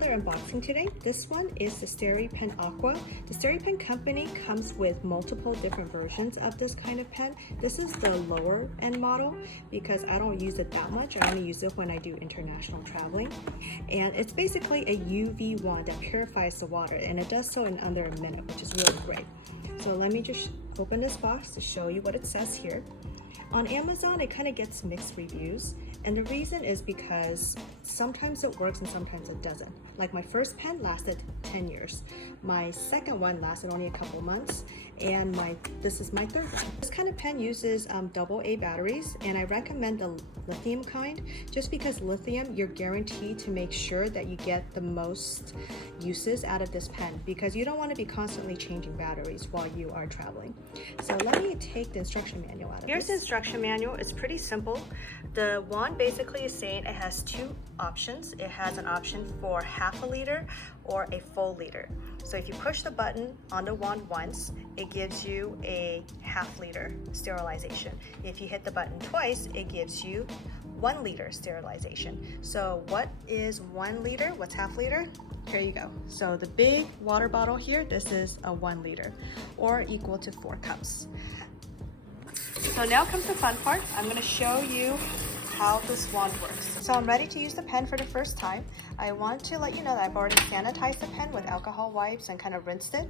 another unboxing today. This one is the Steripen Aqua. The Steripen company comes with multiple different versions of this kind of pen. This is the lower end model because I don't use it that much. I only use it when I do international traveling. And it's basically a UV wand that purifies the water, and it does so in under a minute, which is really great. So let me just open this box to show you what it says here. On Amazon, it kind of gets mixed reviews, and the reason is because sometimes it works and sometimes it doesn't. Like my first pen lasted 10 years. My second one lasted only a couple months, and this is my third one. This kind of pen uses AA batteries, and I recommend the lithium kind just because lithium, you're guaranteed to make sure that you get the most uses out of this pen because you don't want to be constantly changing batteries while you are traveling. So let me take the instruction manual out of this. Here's the instruction manual. It's pretty simple. The wand basically is saying it has two options. It has an option for half a liter or a full liter. So if you push the button on the wand once, it gives you a half liter sterilization. If you hit the button twice, it gives you 1 liter sterilization. So what is 1 liter? What's half liter? Here you go. So the big water bottle here, this is a 1 liter or equal to 4 cups. So now comes the fun part. I'm going to show you how this wand works. So I'm ready to use the pen for the first time. I want to let you know that I've already sanitized the pen with alcohol wipes and kind of rinsed it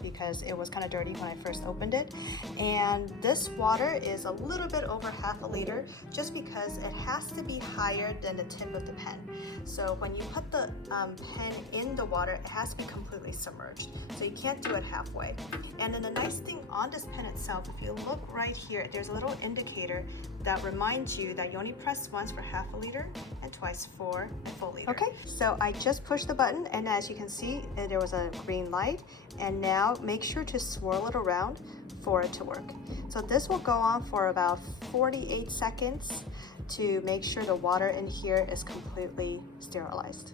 because it was kind of dirty when I first opened it. And this water is a little bit over half a liter just because it has to be higher than the tip of the pen. So when you put the pen in the water, it has to be completely submerged. So you can't do it halfway. And then the nice thing on this pen itself, if you look right here, there's a little indicator that reminds you that you only press once for half a liter and twice for a full liter. Okay, so I just pushed the button, and as you can see, there was a green light. And now make sure to swirl it around for it to work. So this will go on for about 48 seconds to make sure the water in here is completely sterilized.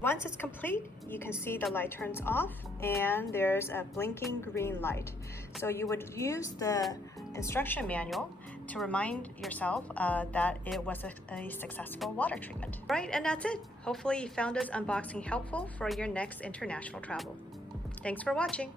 Once it's complete, you can see the light turns off and there's a blinking green light. So you would use the instruction manual to remind yourself that it was a successful water treatment. Right, and that's it. Hopefully you found this unboxing helpful for your next international travel. Thanks for watching.